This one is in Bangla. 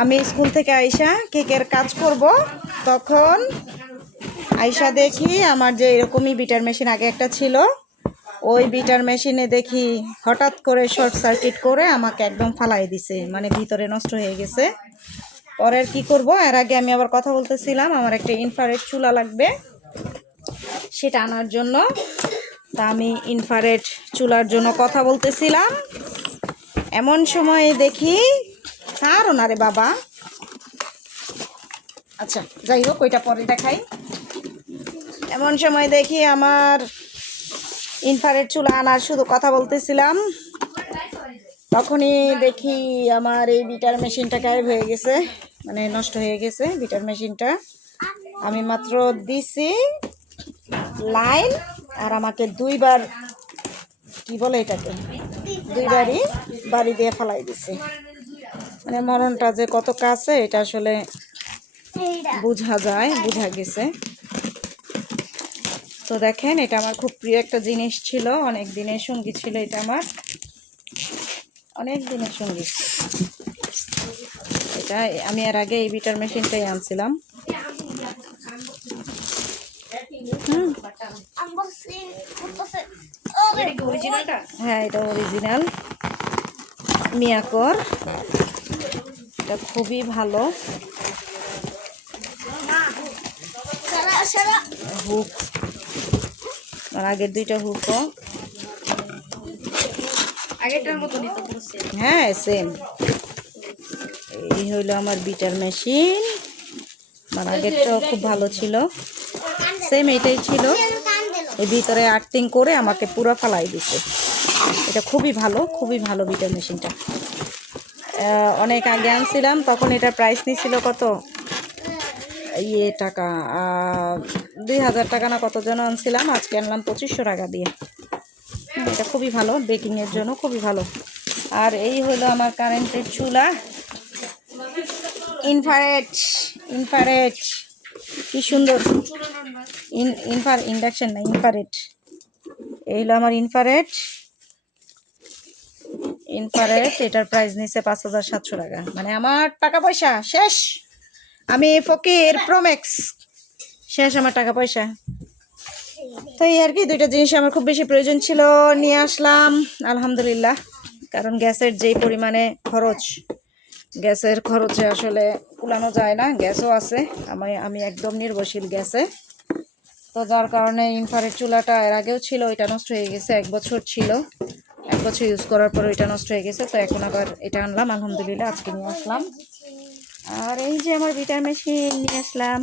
আমি স্কুল থেকে আইসা কেকের কাজ করব, তখন আইসা দেখি আমার যে এরকমই বিটার মেশিন আগে একটা ছিল, ওই বিটার মেশিনে দেখি হঠাৎ করে শর্ট সার্কিট করে আমাকে একদম ফালাই দিছে, মানে ভিতরে নষ্ট হয়ে গেছে। পরের কি করব, এর আগে আমি আবার কথা বলতেছিলাম আমার একটা ইনফ্রারেড চুলা লাগবে, সেটা আনার জন্য। তা আমি ইনফ্রারেড চুলার জন্য কথা বলতেছিলাম, এমন সময় দেখি আর ওনারে বাবা, আচ্ছা যাই হোক ওইটা পরে দেখাই। এমন সময় দেখি আমার ইনফ্রারেড চুলা আনার শুধু কথা বলতেছিলাম, তখনই দেখি আমার এই বিটার মেশিনটা গায়েব হয়ে গেছে, মানে নষ্ট হয়ে গেছে বিটার মেশিনটা। আমি মাত্র দিছি লাইন, আর আমাকে দুইবার, কি বলে এটাকে, দুইবারই বাড়ি দিয়ে ফালাই দিছে। মানে মরণটা যে কত কাছে এটা আসলে বোঝা যায়, বোঝা গেছে। তো দেখেন, এটা আমার খুব প্রিয় একটা জিনিস ছিল, অনেক দিনের সঙ্গী ছিল, এটা আমার অনেক দিনের সঙ্গী। এটা আমি এর আগে এই বিটার মেশিনটাই আনছিলাম। হ্যাঁ, এটা অরিজিনাল মিয়াকোর, এটা খুবই ভালো। হুক, আর আগের দুইটা হুকও আগেরটার মতো, হ্যাঁ সেম। এই হইলো আমার বিটার মেশিন, আমার আগেরটাও খুব ভালো ছিল, সেম এটাই ছিল। এই ভিতরে আর্থিং করে আমাকে পুরো ফালাই দিছে। এটা খুবই ভালো, খুবই ভালো বিটার মেশিনটা। অনেক আগে আনছিলাম, তখন এটার প্রাইস নিয়েছিল কত, টাকা 2000 টাকা না কত যেন আনছিলাম, আজকে আনলাম 2500 টাকা দিয়ে। এটা খুবই ভালো, বেকিংয়ের জন্য খুবই ভালো। আর এই হলো আমার কারেন্টের চুলা, ইনফ্রারেড, কি সুন্দর, ইন্ডাকশন না, ইনফ্রারেড। এই হলো আমার ইনফ্রারেড, এটার প্রাইস নিচ্ছে 5700 টাকা। মানে আমার টাকা পয়সা শেষ, আমি ফকির প্রোম্যাক্স, শেষ আমার টাকা পয়সা। তো এই আর কি, দুইটা জিনিস আমার খুব বেশি প্রয়োজন ছিল, নিয়ে আসলাম আলহামদুলিল্লাহ। কারণ গ্যাসের যেই পরিমাণে খরচ, গ্যাসের খরচে আসলে কুলানো যায় না, গ্যাসও আছে, আমি একদম নির্ভরশীল গ্যাসে। তো যার কারণে ইনফ্রারেড চুলাটা এর আগেও ছিল, এটা নষ্ট হয়ে গেছে, 1 বছর ছিল, 1 বছর ইউজ করার পর এটা নষ্ট হয়ে গেছে। তো এখন আবার এটা আনলাম আলহামদুলিল্লাহ, আজকে নিয়ে আসলাম। আর এই যে আমার বিটার মেশিন নিয়ে আসলাম।